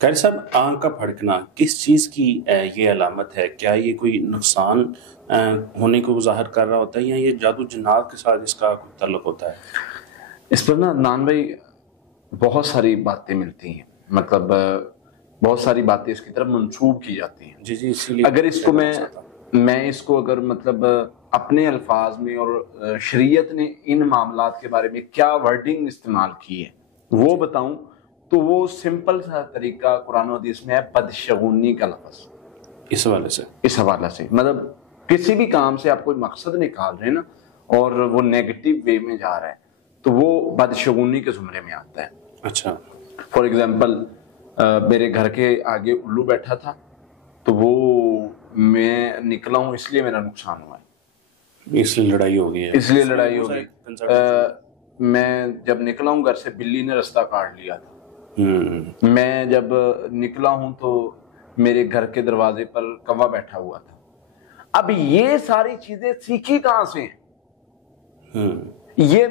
खैर साहब, आंख का फड़कना किस चीज़ की ये अलामत है? क्या ये कोई नुकसान होने को ज़ाहिर कर रहा होता है, या ये जादू जिन्नात के साथ इसका कोई ताल्लुक होता है? इस पर ना अदनान भाई बहुत सारी बातें मिलती हैं, मतलब बहुत सारी बातें इसकी तरफ मंसूब की जाती हैं। जी जी, इसीलिए अगर इसको मैं इसको अगर मतलब अपने अल्फाज में और शरीयत ने इन मामलात के बारे में क्या वर्डिंग इस्तेमाल की है वो बताऊं, तो वो सिंपल सा तरीका कुरान और हदीस में है, बदशगुनी का लफ्ज़। इस हवाले से मतलब किसी भी काम से आप कोई मकसद निकाल रहे हैं ना, और वो नेगेटिव वे में जा रहा है, तो वो बदशगुनी के जुमरे में आता है। अच्छा। फॉर एग्जाम्पल, मेरे घर के आगे उल्लू बैठा था, तो वो मैं निकला हूं इसलिए मेरा नुकसान हुआ है, इसलिए लड़ाई हो गई है। मैं जब निकला हूं घर से, बिल्ली ने रास्ता काट लिया था। मैं जब निकला हूं तो मेरे घर के दरवाजे पर कौवा बैठा हुआ था। अब ये सारी चीजें सीखी कहां से हैं? ये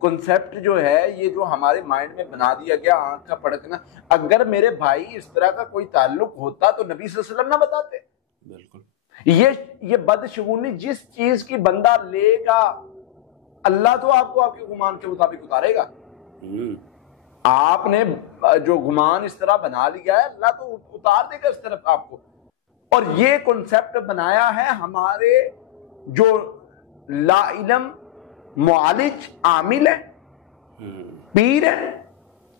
कॉन्सेप्ट जो है, ये जो हमारे माइंड में बना दिया गया, आंख का फड़कना, अगर मेरे भाई इस तरह का कोई ताल्लुक होता तो नबी सल्लल्लाहु अलैहि वसल्लम ना बताते। बिल्कुल। ये बदशगुनी जिस चीज की बंदा लेगा, अल्लाह तो आपको आपके गुमान के मुताबिक उतारेगा। आपने जो गुमान इस तरह बना लिया है, अल्लाह तो उतार देगा इस तरफ आपको। और ये कॉन्सेप्ट बनाया है हमारे जो ला इल्म मुआलिज आमिल है, पीर है,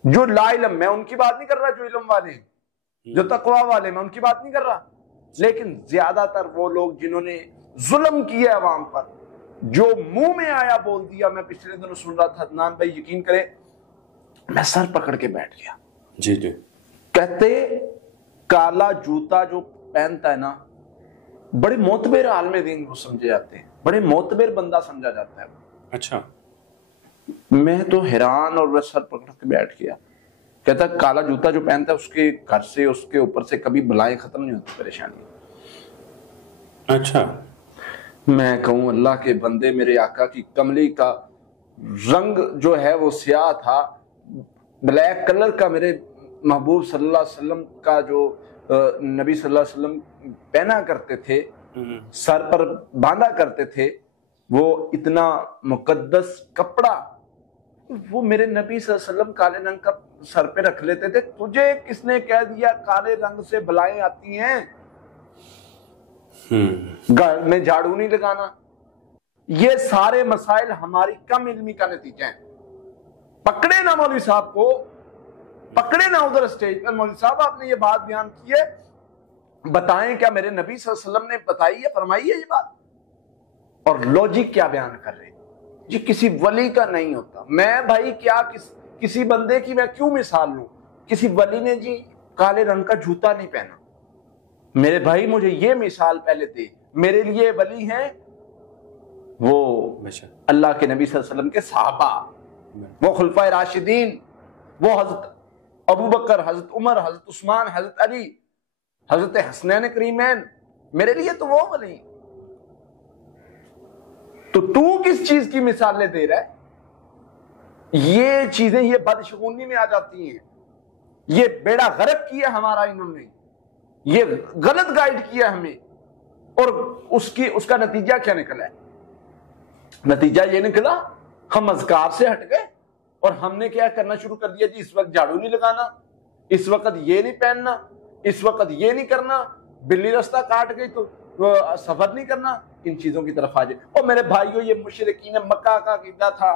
जो ला इल्म, मैं उनकी बात नहीं कर रहा, जो इल्म वाले हैं, जो तकवा वाले, मैं उनकी बात नहीं कर रहा, लेकिन ज्यादातर वो लोग जिन्होंने जुल्म किया अवाम पर, जो मुंह में आया बोल दिया। मैं पिछले दिनों सुन रहा था, अदनान भाई यकीन करें, मैं सर पकड़ के बैठ गया। जी जी। कहते काला जूता जो पहनता है ना, बड़े मोतबर आलमे दीन को समझे जाते हैं, बड़े मोतबर बंदा समझा जाता है। अच्छा। मैं तो हैरान, और वह सर पकड़ के बैठ गया। कहता काला जूता जो पहनता है, उसके घर से, उसके ऊपर से कभी बलाएं खत्म नहीं होती, परेशानी। अच्छा। मैं कहूं अल्लाह के बंदे, मेरे आका की कमली का रंग जो है वो स्याह था, ब्लैक कलर का। मेरे महबूब सल्लल्लाहु अलैहि वसल्लम का जो नबी सल्लल्लाहु अलैहि वसल्लम पहना करते थे, सर पर बांधा करते थे, वो इतना मुकद्दस कपड़ा, वो मेरे नबी सल्लल्लाहु अलैहि वसल्लम काले रंग का सर पे रख लेते थे। तुझे किसने कह दिया काले रंग से बलाएं आती हैं? घर में झाड़ू नहीं लगाना। ये सारे मसाइल हमारी कम इल्मी का नतीजा है। पकड़े ना मौलवी साहब को, पकड़े ना उधर स्टेज पर, मौलवी साहब आपने ये बात बयान की है, बताएं क्या मेरे नबी सल्लल्लाहु अलैहि वसल्लम ने बताई है, फरमाई है ये बात? और लॉजिक क्या बयान कर रहे हैं जी, किसी वली का नहीं होता। मैं भाई क्या किसी बंदे की मैं क्यों मिसाल लूं? किसी वली ने जी काले रंग का जूता नहीं पहना। मेरे भाई मुझे ये मिसाल पहले दे। मेरे लिए वली हैं वो अल्लाह के नबी सल्लल्लाहु अलैहि वसल्लम के सहाबा, वो खुलफाए राशिदीन, वो हजरत अबू बकर, हजरत उमर, हजरत उस्मान, हजरत अली, हजरत हसनैन करीमैन। मेरे लिए तो वो वली। तो तू किस चीज की मिसालें दे रहा है? ये चीजें, ये बदशगुनी में आ जाती हैं। ये बेड़ा गर्क किया हमारा इन्होंने, ये गलत गाइड किया हमें। और उसका नतीजा क्या निकला है? नतीजा ये निकला, हम अज़कार से हट गए और हमने क्या करना शुरू कर दिया जी, इस वक्त झाड़ू नहीं लगाना, इस वक्त ये नहीं पहनना, इस वक्त ये नहीं करना, बिल्ली रास्ता काट गई तो सफर नहीं करना। इन चीजों की तरफ आ जाए। और मेरे भाइयों, ये मुशरिकीन मक्का का कीदा था,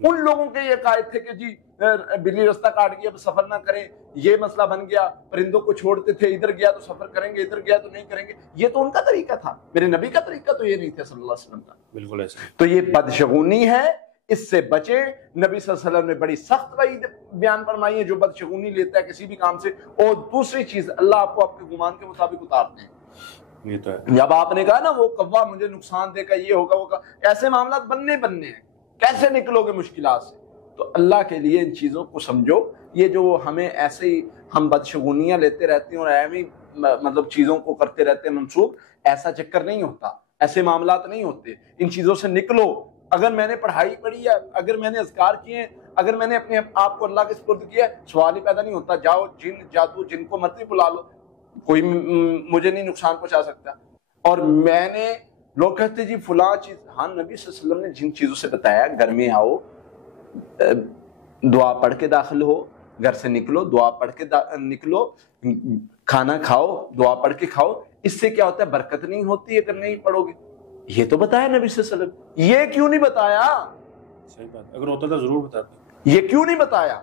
उन लोगों के ये कायद थे कि जी बिल्ली रास्ता काट गई अब सफर ना करें, ये मसला बन गया। परिंदों को छोड़ते थे, इधर गया तो सफर करेंगे, इधर गया तो नहीं करेंगे। ये तो उनका तरीका था, मेरे नबी का तरीका तो ये नहीं था सल्लल्लाहु अलैहि वसल्लम का। बिल्कुल ऐसा। तो ये बदशगुनी है, इससे बचे। नबी सल्लल्लाहु अलैहि वसल्लम ने बड़ी सख्त वईद बयान फरमाई है जो बदशगुनी लेता है किसी भी काम से। और दूसरी चीज, अल्लाह आपको आपके गुमान के मुताबिक उतारते हैं। ये तो है। जब आपने कहा ना वो कौवा मुझे नुकसान देगा, ये होगा वो, ऐसे मामला बनने हैं, कैसे निकलोगे मुश्किलात से? तो अल्लाह के लिए इन चीजों को समझो। ये जो हमें ऐसे ही हम बदशगुनियां लेते रहते हैं और ऐवी मतलब चीजों को करते रहते हैं मंसूब, ऐसा चक्कर नहीं होता, ऐसे मामलात नहीं होते। इन चीजों से निकलो। अगर मैंने पढ़ाई पढ़ी है, अगर मैंने अज़कार किए, अगर मैंने अपने आप को अल्लाह के सुपुर्द किया, सवाल ही पैदा नहीं होता। जाओ जिन जादू जिनको मर्जी बुला लो, कोई मुझे नहीं नुकसान पहुंचा सकता। और मैंने, लोग कहते जी फुला चीज, हाँ नबी सल्लल्लाहु अलैहि वसल्लम ने जिन चीजों से बताया, घर में आओ, दुआ पढ़ के दाखिल हो, घर से निकलो, दुआ पढ़ के निकलो, खाना खाओ, दुआ पढ़ के खाओ, इससे क्या होता है, बरकत नहीं होती अगर नहीं पढ़ोगे। ये तो बताया नबी सल्लल्लाहु अलैहि वसल्लम, ये क्यों नहीं बताया? सही बात, अगर होता था जरूर बताते। ये क्यों नहीं बताया?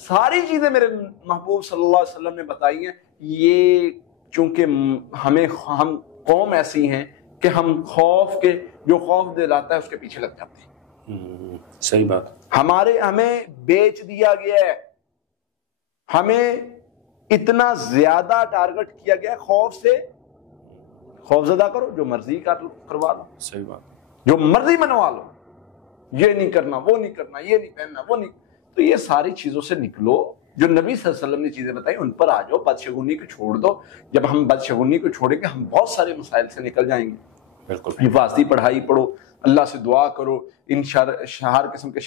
सारी चीजें मेरे महबूब सल्लल्लाहु अलैहि वसल्लम ने बताई हैं। ये चूंकि हम कौम ऐसी हैं कि हम खौफ के, जो खौफ दिलाता है उसके पीछे लग जाते हैं। सही बात। हमें बेच दिया गया है, हमें इतना ज्यादा टारगेट किया गया है खौफ से। खौफजदा करो, जो मर्जी करवा लो, सही बात, जो मर्जी बनवा लो, ये नहीं करना, वो नहीं करना, ये नहीं पहनना, वो नहीं। तो ये सारी चीजों से निकलो, जो नबी सल्लल्लाहु अलैहि वसल्लम ने चीजें बताई उन पर आ जाओ, बदशगुनी को छोड़ दो। जब हम बदशगुनी को छोड़ेंगे, हम बहुत सारे मसाइल से निकल जाएंगे। बिल्कुल। हिफाजती पढ़ाई पढ़ो, अल्लाह से दुआ करो, इन हर किस्म के